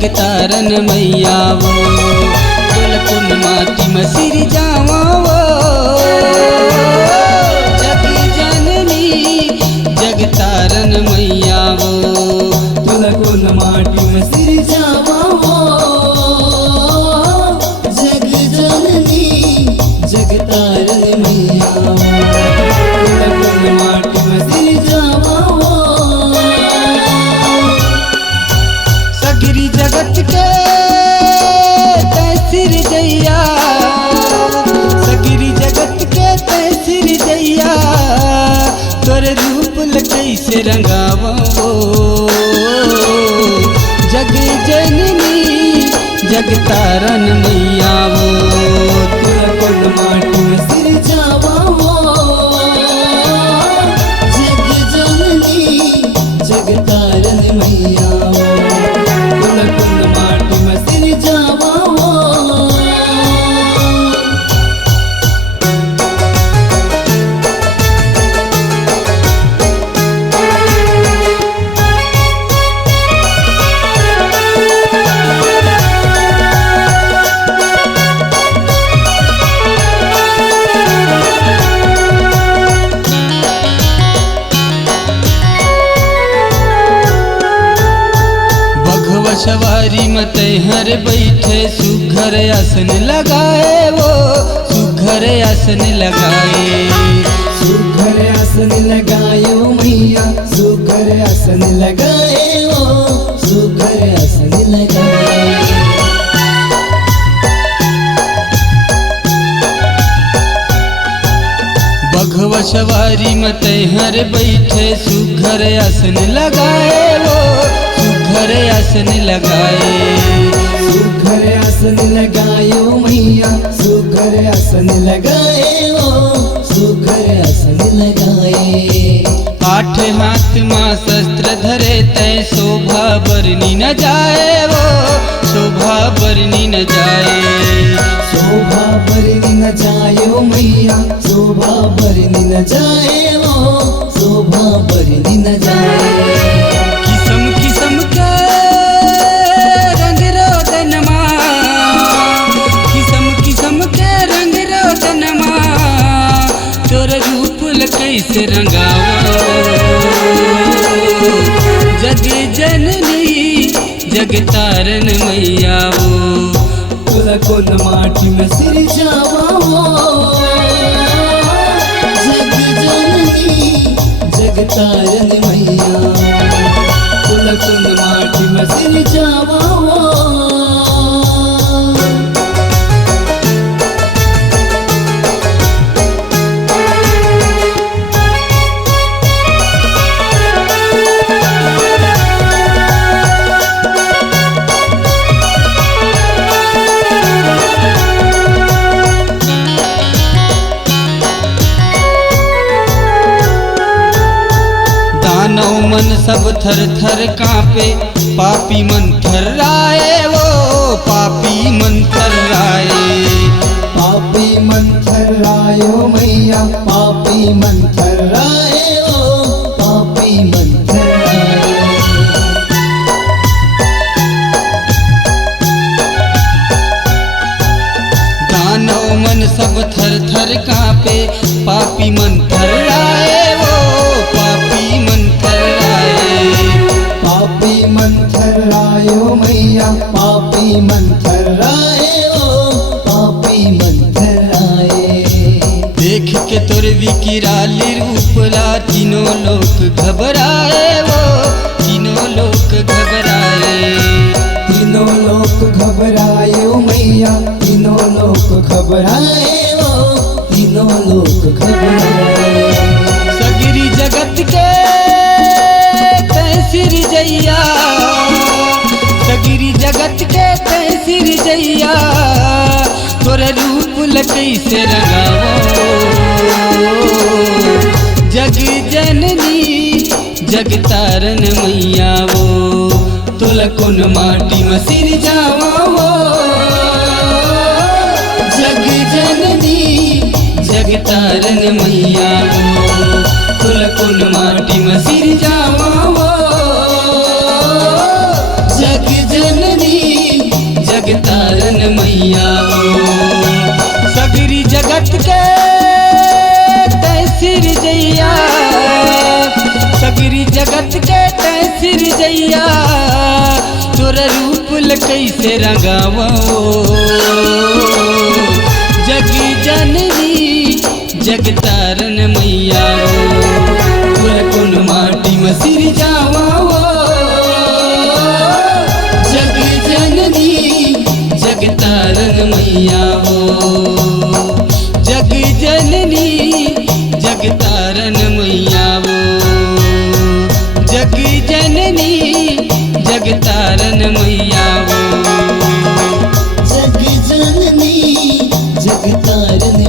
जगतारन मैया वो तुलकुन माटी में सिर जावा वो जग जननी जगतारन मैया वो तुलकुन माटी में सिर जावा वो जग जननी जगतारन मैया तुलकुन माटी में सिर जावा वो सगरी जगत के तैसिर जैया सगरी जगत के तैसिर जैया तोर रूप कैसे रंगावा वो जग जननी जगतारन मैया वो तुलकुन माटी में सिर जावा वो जग जननी जगतारन मैया तुलकुन माटी में सिर जावा वो सवारी मत हर बैठे सुघर आसन लगाए वो सुघर आसन लगाए सुघर आसन लगायो मैया सुघर आसन लगाए ओ सुघर आसन लगाए बघवा सवारी मत हर बैठे सुघर आसन लगाए वो सुघर आसन लगाए सुघर आसन लगायो मैया सुघर आसन लगाए ओ सुघर आसन लगाए आठ हाथ माँ शस्त्र धरे तय शोभा बरनी न जाए वो शोभा बरनी न जाए शोभा बरनी न जायो मैया शोभा बरनी न जाए ओ शोभा बरनी न जाए किस्म किस्म के रंग रोदनमा किस्म किस्म के रंग रोदनमा तोर रूप कैसे रंगावा जग जननी जगतारन मैया वो तुलकुन माटी में सिर जावा वो जग जननी जगतारन मैया तुलकुन माटी में सिर जावा वो दानव मन सब थर थर कांपे पापी मन थर्राए वो पापी मन थर्राए पापी मन थर्रायो मैया पापी मन थर्राए ओ पापी मन थर्राए दानव मन सब थर थर कांपे पापी मन थर्राए वो पापी मन थर्राए पापी मन थर्रायो मैया पापी मन थर्राए ओ पापी मन थर्राए देख के तोर विकिराली रूपला तीनों लोग घबराए वो तीनों लोग घबराए तीनों लोग घबरायो मैया तीनों लोग घबराए ओ तीनों लोग घबराए सगरी जगत के तैसिर जैया सगरी जगत के तैसिर जैया तोर रूप कैसे रंगावो जग जननी जगतारन मैया वो तुलकुन माटी में सिर जावा वो जग जननी जगतारन मैया वो तुलकुन माटी में सिर जावा वो जग जननी मैया हो। सगरी जगत के तैसिर जैया, सगरी जगत के तैसिर जैया, तोरा रूप ल कैसे रंगावो। जग जननी जगतारन मैया हो, तोरा कौन माटी में सिर जावा हो। जग जननी जगतारन मैया हो, जग जननी जगतारन मैया हो, जग जननी जगतारन मैया हो। जग जननी जगतारन